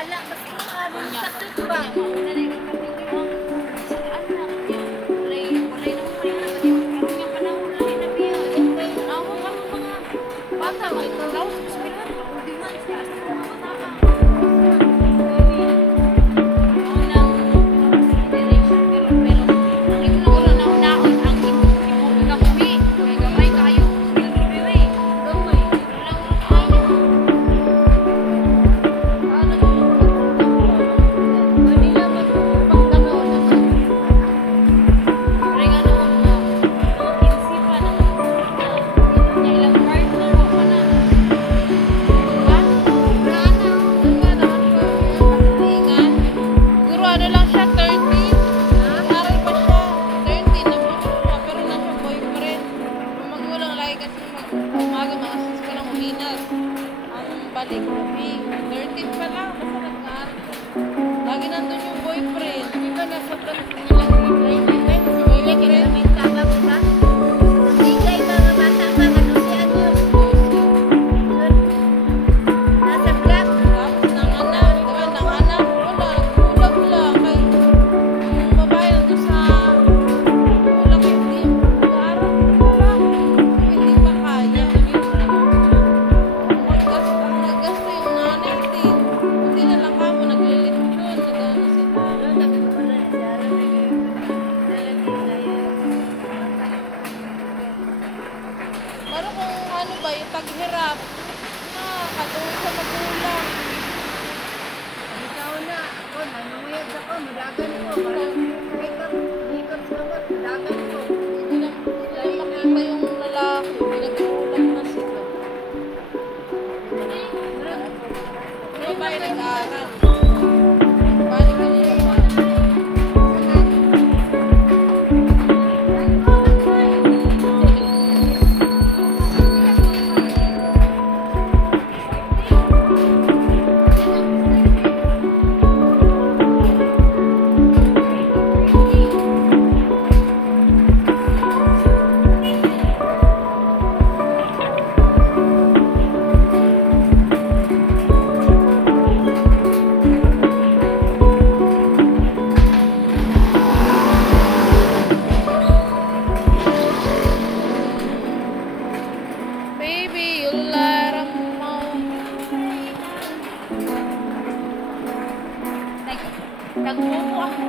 Wala kasi sakit ba? Balik, 13 pa lang, basta nag-aaral. Lagi nandun yung boyfriend. Hindi ba nasa boyfriend? Sige, kinamin tama ko ba? Bigay mga bata pa, manusian mo. Nasa vlog. Tapos nanganak, diba? Nanganak, wala. Kulang lang. Kay yung babae nandun sa kulang hindi. Nag-aaral ko lang. Hindi pa kaya. Naggasto yung nanay din. Hindi na lang kamo naglilitsyon. Nag-ano sila. Pero kung ano ba, yung taghirap, katulad sa magulang. Ikaw na, ako, nanuyag ako, madagan ko. Hikap sa mga, madagan ko. Hindi na makita yung lalaki. Pinag-uulam na sila. Yung babae nag-aaral. Balik ka nila ba? Baby, you light up my Nagbuko ako.